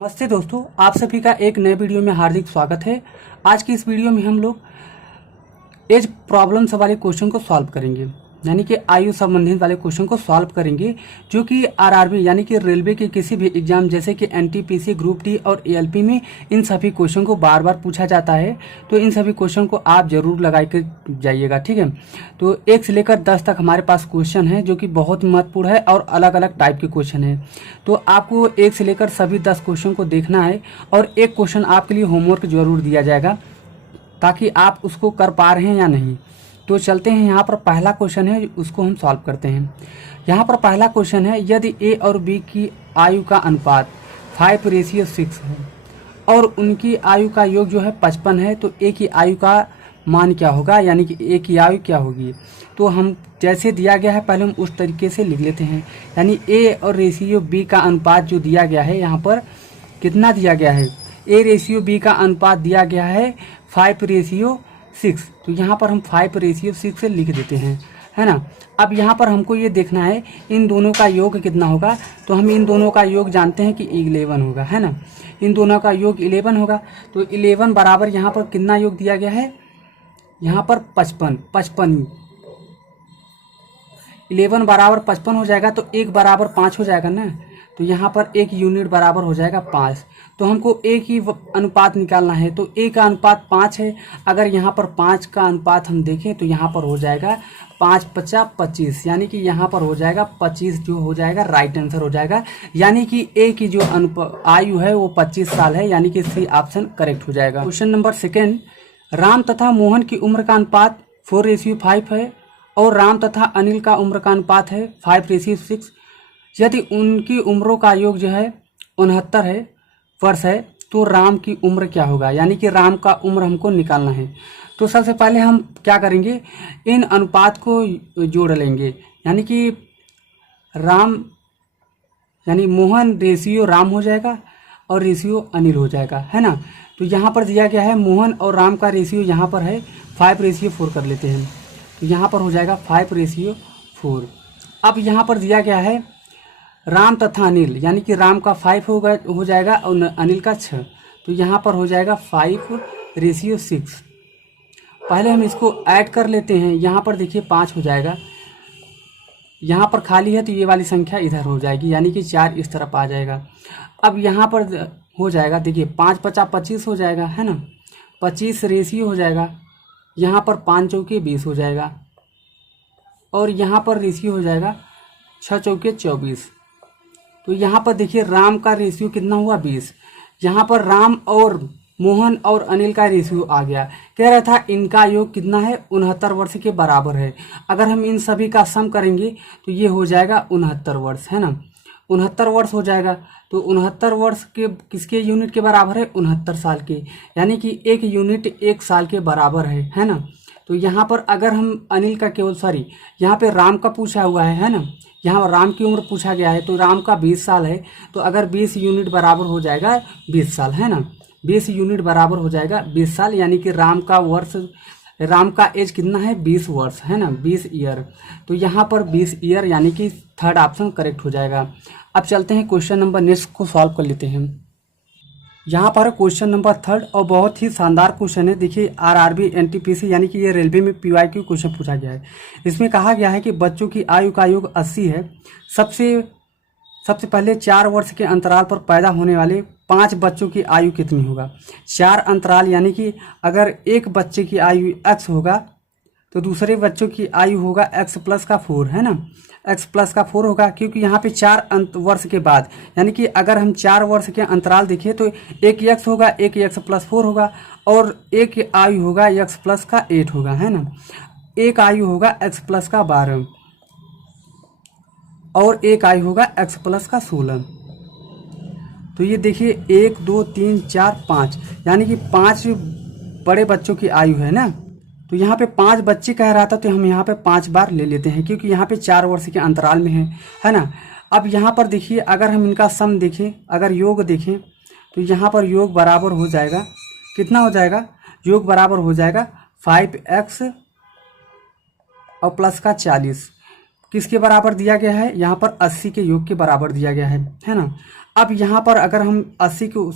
नमस्ते दोस्तों, आप सभी का एक नए वीडियो में हार्दिक स्वागत है। आज की इस वीडियो में हम लोग एज प्रॉब्लम्स वाले क्वेश्चन को सॉल्व करेंगे, यानी कि आयु संबंधित वाले क्वेश्चन को सॉल्व करेंगे, जो कि आरआरबी यानी कि रेलवे के किसी भी एग्जाम जैसे कि एनटीपीसी, ग्रुप डी और एएलपी में इन सभी क्वेश्चन को बार बार पूछा जाता है। तो इन सभी क्वेश्चन को आप जरूर लगा कर जाइएगा, ठीक है। तो 1 से लेकर 10 तक हमारे पास क्वेश्चन है, जो कि बहुत महत्वपूर्ण है और अलग अलग टाइप के क्वेश्चन है। तो आपको 1 से लेकर सभी 10 क्वेश्चन को देखना है और एक क्वेश्चन आपके लिए होमवर्क जरूर दिया जाएगा, ताकि आप उसको कर पा रहे हैं या नहीं। तो चलते हैं, यहाँ पर पहला क्वेश्चन है, उसको हम सॉल्व करते हैं। यहाँ पर पहला क्वेश्चन है, यदि ए और बी की आयु का अनुपात 5:6 है और उनकी आयु का योग जो है 55 है, तो ए की आयु का मान क्या होगा, यानी कि ए की आयु क्या होगी। तो हम जैसे दिया गया है पहले हम उस तरीके से लिख लेते हैं, यानी ए और रेशियो बी का अनुपात जो दिया गया है, यहाँ पर कितना दिया गया है, ए रेशियो बी का अनुपात दिया गया है 5:6। तो यहाँ पर हम 5:6 से लिख देते हैं, है ना। अब यहाँ पर हमको ये देखना है इन दोनों का योग कितना होगा। तो हम इन दोनों का योग जानते हैं कि 11 होगा, है ना। इन दोनों का योग 11 होगा। तो 11 बराबर यहाँ पर कितना योग दिया गया है, यहाँ पर 55 11 बराबर 55 हो जाएगा, तो 1 बराबर 5 हो जाएगा ना। तो यहाँ पर 1 यूनिट बराबर हो जाएगा 5। तो हमको ए की अनुपात निकालना है, तो ए का अनुपात 5 है। अगर यहाँ पर 5 का अनुपात हम देखें तो यहाँ पर हो जाएगा 5×5 = 25, यानी कि यहाँ पर हो जाएगा 25, जो हो जाएगा राइट आंसर हो जाएगा। यानी कि ए की जो आयु है वो 25 साल है, यानी कि सी ऑप्शन करेक्ट हो जाएगा। क्वेश्चन नंबर 2, राम तथा मोहन की उम्र का अनुपात 4:5 है और राम तथा अनिल का उम्र का अनुपात है 5:6। यदि उनकी उम्रों का योग जो है 69 वर्ष है, तो राम की उम्र क्या होगा, यानी कि राम का उम्र हमको निकालना है। तो सबसे पहले हम क्या करेंगे, इन अनुपात को जोड़ लेंगे, यानी कि राम यानी मोहन रेशियो राम हो जाएगा और रेशियो अनिल हो जाएगा, है ना। तो यहाँ पर दिया गया है मोहन और राम का रेशियो यहाँ पर है 5:4 कर लेते हैं। तो यहाँ पर हो जाएगा 5:4। अब यहाँ पर दिया गया है राम तथा अनिल, यानी कि राम का 5 हो जाएगा और अनिल का 6। तो यहाँ पर हो जाएगा 5:6। पहले हम इसको ऐड कर लेते हैं। यहाँ पर देखिए 5 हो जाएगा, यहाँ पर खाली है तो ये वाली संख्या इधर हो जाएगी, यानी कि 4 इस तरफ आ जाएगा। अब यहाँ पर हो जाएगा, देखिए 5×5 = 25 हो जाएगा, है ना। 25 रेशियो हो जाएगा, यहाँ पर 5 चौके 20 हो जाएगा और यहाँ पर रेशियो हो जाएगा 6 चौके 24। तो यहाँ पर देखिए राम का रेशियो कितना हुआ 20। यहाँ पर राम और मोहन और अनिल का रेशियो आ गया। कह रहा था इनका योग कितना है, 69 वर्ष के बराबर है। अगर हम इन सभी का सम करेंगे तो ये हो जाएगा 69 वर्ष, है ना। 69 वर्ष हो जाएगा। तो 69 वर्ष के किसके यूनिट के बराबर है, 69 साल के, यानी कि 1 यूनिट 1 साल के बराबर है ना। तो यहाँ पर अगर हम अनिल का केवल यहाँ पे राम का पूछा हुआ है ना, यहाँ राम की उम्र पूछा गया है। तो राम का 20 साल है, तो अगर 20 यूनिट बराबर हो जाएगा 20 साल, है ना। 20 यूनिट बराबर हो जाएगा 20 साल, यानी कि राम का एज कितना है, 20 वर्ष, है ना, 20 ईयर। तो यहाँ पर 20 ईयर, यानी कि थर्ड ऑप्शन करेक्ट हो जाएगा। अब चलते हैं क्वेश्चन नंबर नेक्स्ट को सॉल्व कर लेते हैं। यहाँ पर क्वेश्चन नंबर 3 और बहुत ही शानदार क्वेश्चन है। देखिए आरआरबी एनटीपीसी यानी कि ये रेलवे में पीवाईक्यू क्वेश्चन पूछा गया है। इसमें कहा गया है कि बच्चों की आयु का योग 80 है। सबसे पहले 4 वर्ष के अंतराल पर पैदा होने वाले 5 बच्चों की आयु कितनी होगा। 4 अंतराल, यानी कि अगर एक बच्चे की आयु x होगा तो दूसरे बच्चों की आयु होगा x+4, है ना। x+4 होगा, क्योंकि यहाँ पे 4 वर्ष के बाद, यानी कि अगर हम 4 वर्ष के अंतराल देखें तो एक x होगा, एक x+4 होगा और एक आयु होगा x+8 होगा, है ना। एक आयु होगा x+12 और एक आयु होगा x+16। तो ये देखिए 1 2 3 4 5, यानी कि 5 बड़े बच्चों की आयु है ना। तो यहाँ पे 5 बच्चे कह रहा था, तो हम यहाँ पे 5 बार ले लेते हैं, क्योंकि यहाँ पे 4 वर्ष के अंतराल में है ना। अब यहाँ पर देखिए अगर हम इनका सम देखें, अगर योग देखें तो यहाँ पर योग बराबर हो जाएगा, कितना हो जाएगा, योग बराबर हो जाएगा 5x और प्लस का 40। किसके बराबर दिया गया है, यहाँ पर 80 के योग के बराबर दिया गया है ना। अब यहाँ पर अगर हम 80 को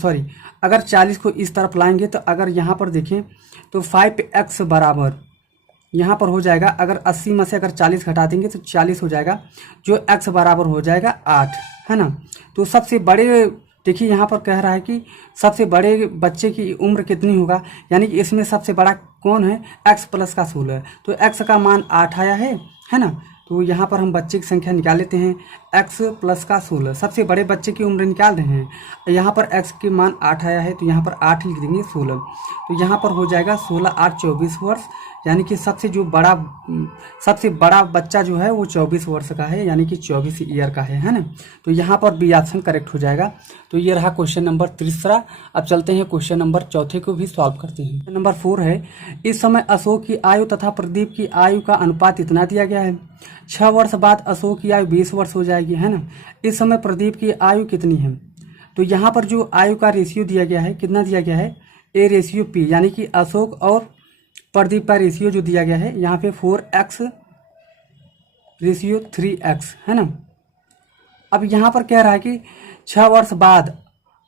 अगर 40 को इस तरफ लाएंगे तो अगर यहाँ पर देखें तो 5x बराबर यहाँ पर हो जाएगा, अगर 80 में से अगर 40 घटा देंगे तो 40 हो जाएगा, जो x बराबर हो जाएगा 8, है ना। तो सबसे बड़े, देखिए यहाँ पर कह रहा है कि सबसे बड़े बच्चे की उम्र कितनी होगा, यानी कि इसमें सबसे बड़ा कौन है, x प्लस का 16 है। तो x का मान 8 आया है ना। तो यहाँ पर हम बच्चे की संख्या निकाल लेते हैं, x प्लस का 16, सबसे बड़े बच्चे की उम्र निकाल रहे हैं। यहाँ पर x के मान 8 आया है तो यहाँ पर 8 लिख देंगे, 16, तो यहाँ पर हो जाएगा 16 8 24 वर्ष, यानी कि सबसे बड़ा बच्चा जो है वो 24 वर्ष का है, यानी कि 24 ईयर का है ना। तो यहाँ पर बी ऑप्शन करेक्ट हो जाएगा। तो ये रहा क्वेश्चन नंबर तीसरा। अब चलते हैं क्वेश्चन नंबर चौथे को भी सॉल्व करते हैं। नंबर 4 है, इस समय अशोक की आयु तथा प्रदीप की आयु का अनुपात इतना दिया गया है। 6 वर्ष बाद अशोक की आयु 20 वर्ष हो जाएगी, है ना। इस समय प्रदीप की आयु कितनी है। तो यहाँ पर जो आयु का रेशियो दिया गया है, कितना दिया गया है, A/P, यानी कि अशोक और प्रदीप का रेशियो जो दिया गया है यहाँ पे 4x/3x, है ना। अब यहाँ पर कह रहा है कि 6 वर्ष बाद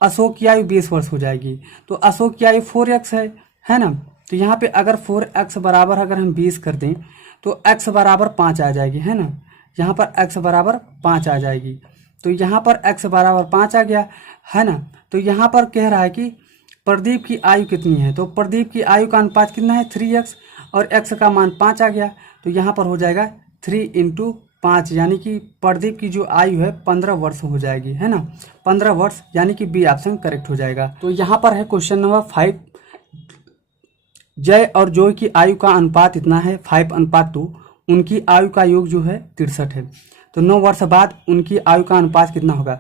अशोक की आयु 20 वर्ष हो जाएगी, तो अशोक की आयु 4x है ना। तो यहाँ पे अगर 4x बराबर अगर हम 20 कर दें तो x बराबर 5 आ जाएगी, है ना। यहाँ पर x बराबर 5 आ जाएगी, तो यहाँ पर x बराबर 5 आ गया, है ना। तो यहाँ पर कह रहा है कि प्रदीप की आयु कितनी है। तो प्रदीप की आयु का अनुपात कितना है, 3x, और x का मान 5 आ गया, तो यहाँ पर हो जाएगा 3 × 5, यानी कि प्रदीप की जो आयु है 15 वर्ष हो जाएगी, है ना, 15 वर्ष, यानी कि बी ऑप्शन करेक्ट हो जाएगा। तो यहाँ पर है क्वेश्चन नंबर 5, जय और जोय की आयु का अनुपात इतना है 5:2, उनकी आयु का योग जो है 63 है। तो 9 वर्ष बाद उनकी आयु का अनुपात कितना होगा।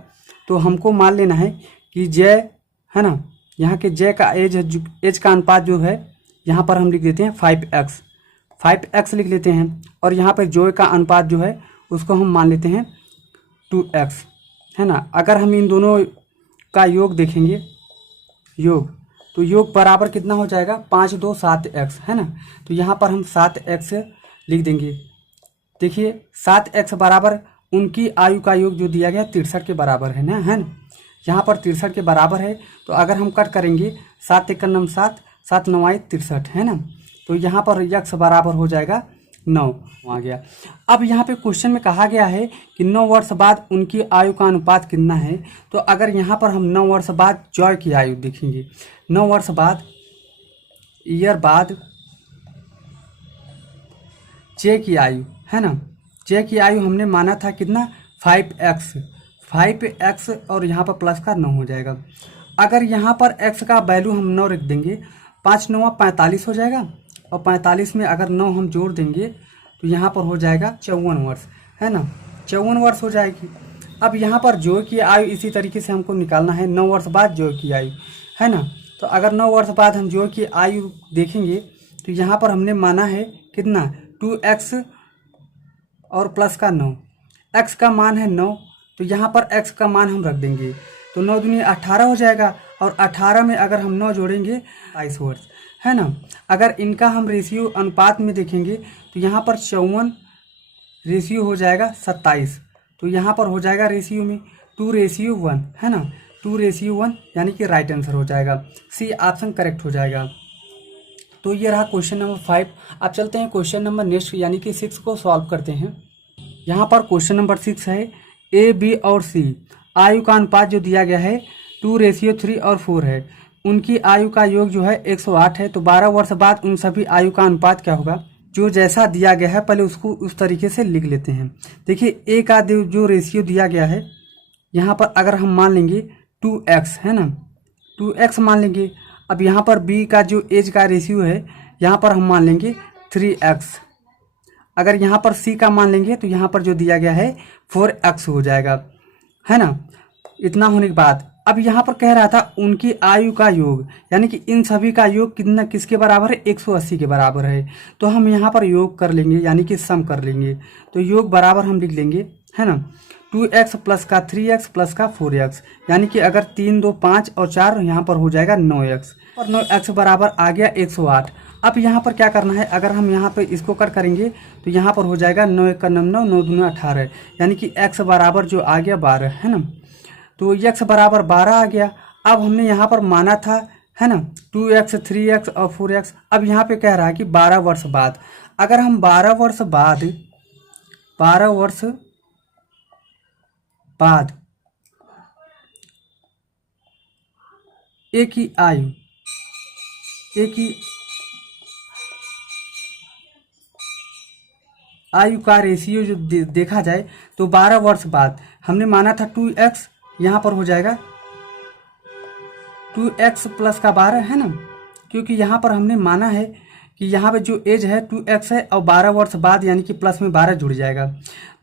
तो हमको मान लेना है कि जय, है ना, यहाँ के जय का एज का अनुपात जो है यहाँ पर हम लिख देते हैं 5x लिख लेते हैं, और यहाँ पर जोय का अनुपात जो है उसको हम मान लेते हैं 2x, है ना। अगर हम इन दोनों का योग देखेंगे, तो योग बराबर कितना हो जाएगा, 5 2 7x, है ना। तो यहाँ पर हम 7x लिख देंगे। देखिए 7x बराबर उनकी आयु का योग जो दिया गया 63 के बराबर है ना, यहाँ पर 63 के बराबर है। तो अगर हम कट करेंगे 7 × 9 7, 7 9 63, है ना। तो यहाँ पर x बराबर हो जाएगा 9 आ गया। अब यहाँ पे क्वेश्चन में कहा गया है कि 9 वर्ष बाद उनकी आयु का अनुपात कितना है। तो अगर यहाँ पर हम 9 वर्ष बाद जॉय की आयु देखेंगे, 9 वर्ष बाद, ईयर बाद जे की आयु, है ना। जे की आयु हमने माना था कितना, 5x, और यहाँ पर प्लस का 9 हो जाएगा। अगर यहाँ पर x का वैल्यू हम 9 रख देंगे, 5 9 45 हो जाएगा, और 45 में अगर 9 हम जोड़ देंगे तो यहाँ पर हो जाएगा 54 वर्ष, है ना, 54 वर्ष हो जाएगी। अब यहाँ पर जोय की आयु इसी तरीके से हमको निकालना है, 9 वर्ष बाद जोय की आयु, है ना। तो अगर 9 वर्ष बाद हम जोय की आयु देखेंगे तो यहाँ पर हमने माना है कितना, 2x और प्लस का 9, x का मान है 9, तो यहाँ पर x का मान हम रख देंगे, तो 9 दूनी 18 हो जाएगा, और 18 में अगर हम 9 जोड़ेंगे 22 वर्ष, है ना। अगर इनका हम रेशियो अनुपात में देखेंगे तो यहाँ पर 54 रेशियो हो जाएगा 27, तो यहाँ पर हो जाएगा रेशियो में 2:1, है ना, 2:1, यानी कि राइट आंसर हो जाएगा, सी ऑप्शन करेक्ट हो जाएगा। तो ये रहा क्वेश्चन नंबर 5। अब चलते हैं क्वेश्चन नंबर नेक्स्ट यानी कि 6 को सॉल्व करते हैं। यहाँ पर क्वेश्चन नंबर 6 है, ए बी और सी आयु का अनुपात जो दिया गया है 2:3 और 4 है, उनकी आयु का योग जो है 108 है। तो 12 वर्ष बाद उन सभी आयु का अनुपात क्या होगा, जो जैसा दिया गया है पहले उसको उस तरीके से लिख लेते हैं। देखिए ए का जो रेशियो दिया गया है यहाँ पर अगर हम मान लेंगे 2x, है ना, 2x मान लेंगे। अब यहाँ पर बी का जो एज का रेशियो है यहाँ पर हम मान लेंगे 3x। अगर यहाँ पर सी का मान लेंगे तो यहाँ पर जो दिया गया है 4x हो जाएगा, है ना। इतना होने के बाद अब यहाँ पर कह रहा था उनकी आयु का योग, यानी कि इन सभी का योग कितना किसके बराबर है, 180 के बराबर है। तो हम यहाँ पर योग कर लेंगे, यानी कि सम कर लेंगे। तो योग बराबर हम लिख लेंगे, है ना, 2x प्लस का 3x प्लस का 4x, यानी कि अगर 3 2 5 और 4 यहाँ पर हो जाएगा 9x, और 9x बराबर आ गया 108। अब यहाँ पर क्या करना है, अगर हम यहाँ पे इसको कट करेंगे तो यहाँ पर हो जाएगा 9 1 9 9 9 2 18, यानी कि x बराबर जो आ गया 12, है ना। तो x बराबर 12 आ गया। अब हमने यहाँ पर माना था, है ना, 2x 3x और 4x। अब यहाँ पे कह रहा है कि 12 वर्ष बाद, अगर हम 12 वर्ष बाद एक ही आयु का रेशियो जो देखा जाए तो 12 वर्ष बाद हमने माना था 2x, यहाँ पर हो जाएगा 2x प्लस का 12, है ना, क्योंकि यहाँ पर हमने माना है कि यहाँ पे जो एज है 2x है और 12 वर्ष बाद यानी कि प्लस में 12 जुड़ जाएगा।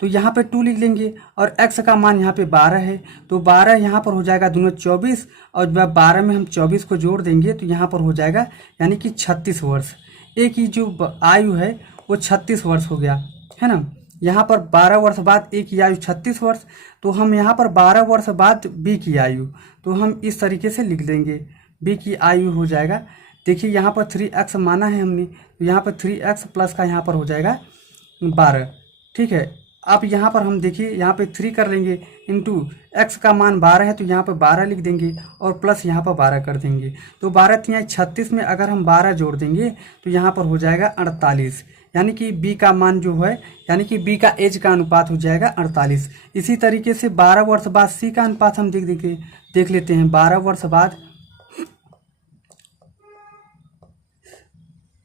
तो यहाँ पे 2 लिख लेंगे और x का मान यहाँ पे 12 है, तो 12 यहाँ पर हो जाएगा दोनों 24, और जब 12 में हम 24 को जोड़ देंगे तो यहाँ पर हो जाएगा यानी कि 36 वर्ष। ए की जो आयु है वो 36 वर्ष हो गया, है ना। यहाँ पर 12 वर्ष बाद ए की आयु 36 वर्ष, तो हम यहाँ पर 12 वर्ष बाद बी की आयु, तो हम इस तरीके से लिख देंगे। बी की आयु हो जाएगा, देखिए यहाँ पर 3x माना है हमने, तो यहाँ पर 3x प्लस का यहाँ पर हो जाएगा 12, ठीक है। अब यहाँ पर हम देखिए यहाँ पे 3 कर लेंगे इंटू x का मान 12 है तो यहाँ पर 12 लिख देंगे और प्लस यहाँ पर 12 कर देंगे। तो 12 3 36 में अगर हम 12 जोड़ देंगे तो यहाँ पर हो जाएगा 48, यानी कि b का मान जो है, यानी कि b का एज का अनुपात हो जाएगा 48। इसी तरीके से 12 वर्ष बाद c का अनुपात हम देख लेते हैं। 12 वर्ष बाद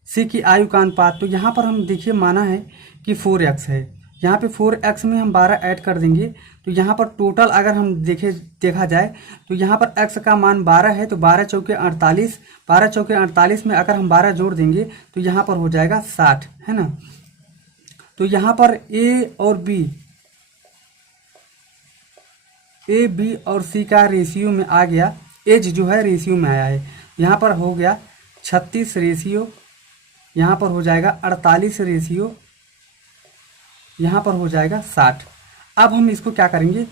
c की आयु का अनुपात, तो यहाँ पर हम देखिए माना है कि 4x है, यहाँ पे 4x में हम 12 ऐड कर देंगे तो यहाँ पर टोटल अगर हम देखा जाए तो यहाँ पर x का मान 12 है, तो 12 चौके 48, 12 चौके 48 में अगर हम 12 जोड़ देंगे तो यहाँ पर हो जाएगा 60, है ना। तो यहाँ पर ए बी और सी का रेशियो में आ गया, एज जो है रेशियो में आया है। यहाँ पर हो गया 36 रेशियो, यहाँ पर हो जाएगा 48 रेशियो, यहाँ पर हो जाएगा 60। अब हम इसको क्या करेंगे,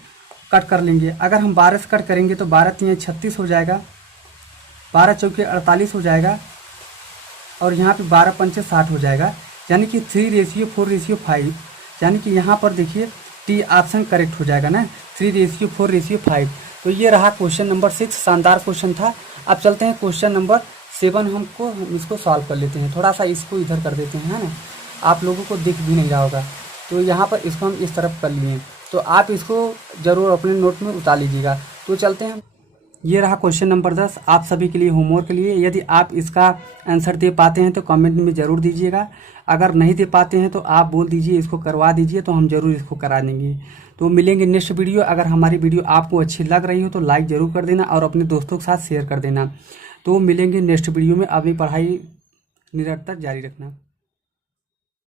कट कर लेंगे। अगर हम 12 से कट करेंगे तो 12 3 36 हो जाएगा, 12 चौके 48 हो जाएगा, और यहाँ पे 12 पंचे 60 हो जाएगा, यानी कि 3:4:5, यानी कि यहाँ पर देखिए टी ऑप्शन करेक्ट हो जाएगा ना, 3:4:5। तो ये रहा क्वेश्चन नंबर 6, शानदार क्वेश्चन था। अब चलते हैं क्वेश्चन नंबर 7, हम इसको सॉल्व कर लेते हैं। थोड़ा सा इसको इधर कर देते हैं, है ना, आप लोगों को दिख भी नहीं रहा होगा। तो यहाँ पर इसको हम इस तरफ कर लिए, तो आप इसको ज़रूर अपने नोट में उतार लीजिएगा। तो चलते हैं, ये रहा क्वेश्चन नंबर 10 आप सभी के लिए होमवर्क के लिए। यदि आप इसका आंसर दे पाते हैं तो कमेंट में ज़रूर दीजिएगा, अगर नहीं दे पाते हैं तो आप बोल दीजिए इसको करवा दीजिए, तो हम ज़रूर इसको करा देंगे। तो मिलेंगे नेक्स्ट वीडियो। अगर हमारी वीडियो आपको अच्छी लग रही हो तो लाइक ज़रूर कर देना और अपने दोस्तों के साथ शेयर कर देना। तो मिलेंगे नेक्स्ट वीडियो में। अपनी पढ़ाई निरंतर जारी रखना।